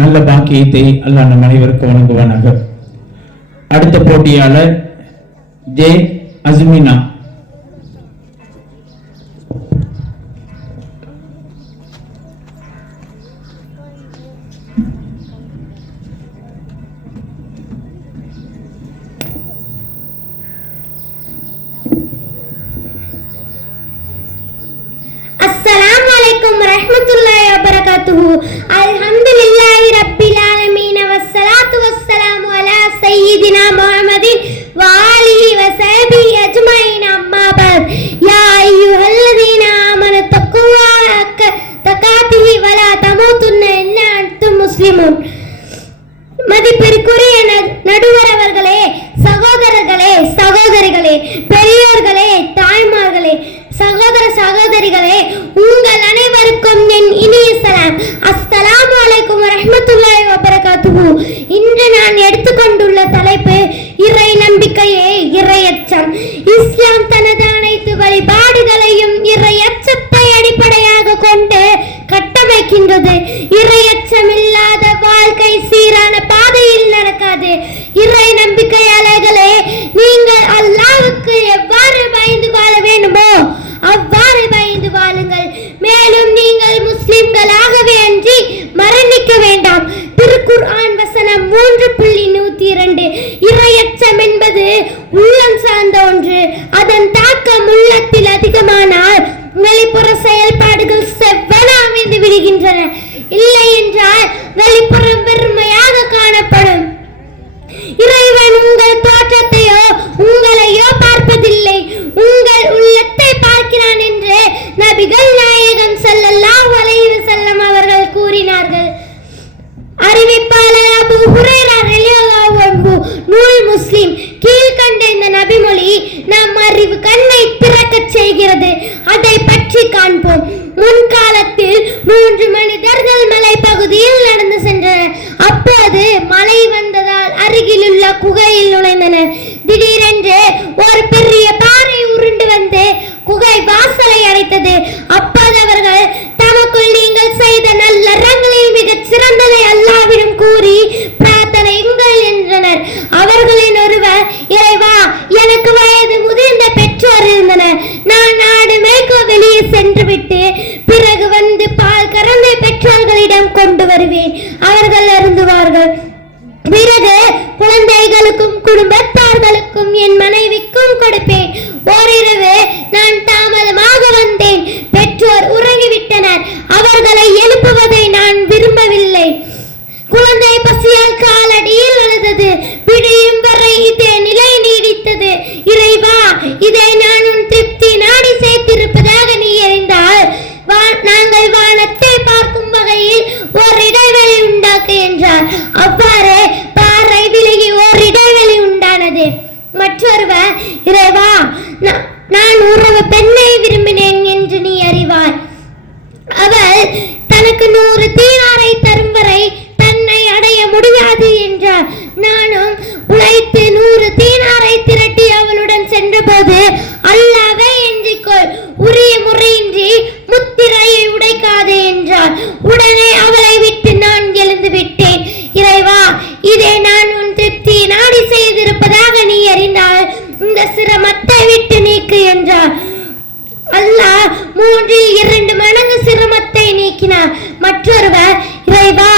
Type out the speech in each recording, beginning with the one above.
நல்ல பாக்கியத்தை அல்லாஹ் நம் அனைவருக்கும் வழங்குவானாக. அடுத்த போட்டியாளர் ஜே அசுமினா அஸ்ஸலாமு அலைக்கும் ரஹ்மத்துல்லாஹி வபரகாத்துஹு. அல்ஹம்து سيدنا محمد وآله நான் எடுத்துக்கொண்டுள்ள தலைப்பு இறை நம்பிக்கையே இறையச்சம். இஸ்லாம் தனது அனைத்து வழிபாடுகளையும் இறையச்சத்தை அடிப்படையாக கொண்டு கட்டமைக்கின்றது. இறைய ஒன்று அதன் தாக்கம் உள்ளத்தில் அதிகமானால் வெளிப்புற செயல்பாடுகள் செவ்வனாமிந்து விடுகின்றன. இல்லை என்றால் வெளிப்புற கண்ட இந்த நபிமொழி நம் அறிவு கண்ணை திறக்கச் செய்கிறது. அதை பற்றி காண்போம். முன்காலத்தில் மூன்று மனிதர்கள் மலை பகுதியில் நடந்து சென்றனர் அப்போது மழை வந்ததால் அருகிலுள்ள குகையில் நுழைந்தனர் திடீரென்று ஒரு பெரிய பாறை உருண்டு வந்து குகை வாசலை அடைத்தது. அப்போது அவர்கள் கொண்டு வருவேன். அவர்கள் வருவேன். இறைவா நான் உறவு பெண்ணை விரும்பினேன் என்று நீ அறிவாய். அவள் தனக்கு நூறு தீனாரை தரும் வரை தன்னை அடைய முடியாது என்றார் நானும் உழைத்து நூறு தீனாரை திரட்டி அவளுடன் சென்றபோது அல்லாவே எஞ்சிக்கொள் உரிய முறையின்றி இந்த சிரமத்தை விட்டு நீக்கு என்றார். அல்லாஹ் மூன்றில் இரண்டு மடங்கு சிரமத்தை நீக்கினார். மற்றொருவர் இறைவா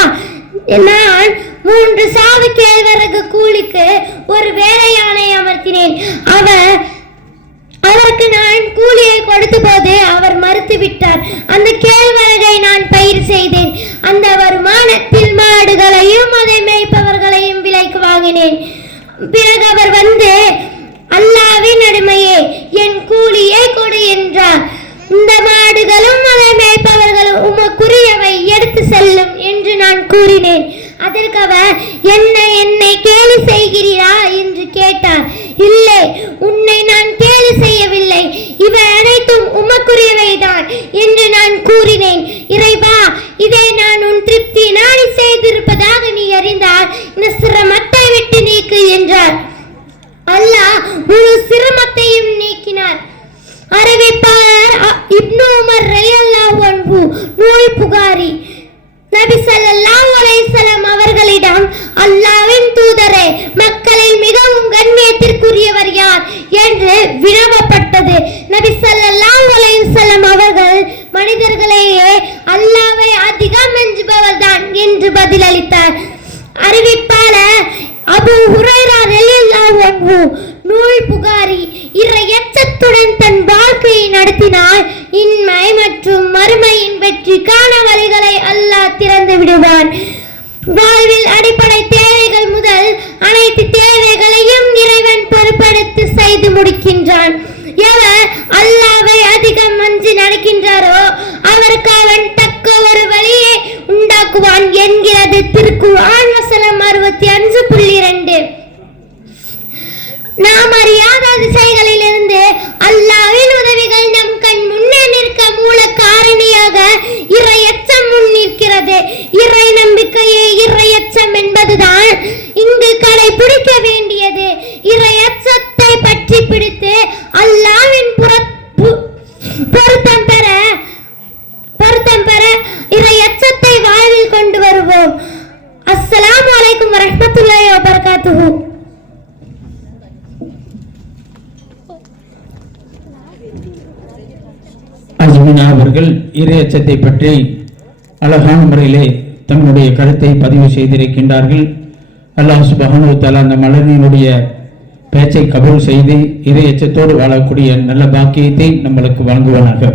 நான் மூன்று சாவு கேழ்வரகு கூலிக்கு ஒரு வேலையானை அமர்த்தினேன். அவர் அவருக்கு நான் கூலியை கொடுத்த போது அவர் மறுத்து விட்டார். அந்த கேழ்வரகை நான் பயிர் செய்தேன். அந்த வருமானத்தில் மாடுகளையும் அதை மேய்ப்பவர்களையும் விலைக்கு வாங்கினேன். பிறகு அவர் வந்து அல்லாவின் அடிமையே என் கூலியே கொடு என்றார். இந்த மாடுகளும் அதை மேய்ப்பவர்களும் உமக்குரியவை எடுத்து செல்லும் என்று நான் கூறினேன். அதற்கு அவர் என்ன என்னை கேலி செய்கிறீரா? என்று கேட்டார். இல்லை உன்னை நான் கேலி செய்யவில்லை. இவை அனைத்தும் உமக்குரியவைதான் என்று நான் கூறினேன். இறைவா இதை நான் உன் திருப்தி நாடி செய்திருப்பதாக நீ அறிந்தால் இந்த சிரமத்தை விட்டு நீக்கு என்றார் அல்லாஹ் முழு சிரமத்தையும் நீக்கினார் அறிவிப்பாளர் அ- இப்னு உமர் ரலியல்லாஹு அன்ஹு நூல் புகாரி நபி ஸல்லல்லாஹு அலைஹி வஸல்லம் என்று பதிலளித்தார். அறிவிப்பாளர் அபு ஹுரைரா ரலியல்லாஹு நூல் புகாரி இறையச்சத்துடன் தன் வாழ்க்கையை நடத்தினால் இன்மை மற்றும் மறுமையின் வெற்றிக்கான வழிகளை அல்லாஹ் திறந்து விடுவான். வாழ்வில் அடிப்படை தேவைகள் முதல் அனைத்து தேவைகளையும் இறைவன் பொறுப்படுத்தி செய்து முடிக்கின்றான் அஸ்ஸலாமு வபரகாத்துஹு அஸ்மினா அவர்கள் இறையச்சத்தை பற்றி அழகான முறையிலே தன்னுடைய கருத்தை பதிவு செய்திருக்கின்றார்கள். அல்லாஹ் சுபஹானு அந்த மலரினுடைய பேச்சை கபூல் செய்து இறையச்சத்தோடு வாழக்கூடிய நல்ல பாக்கியத்தை நம்மளுக்கு வழங்குவானாக.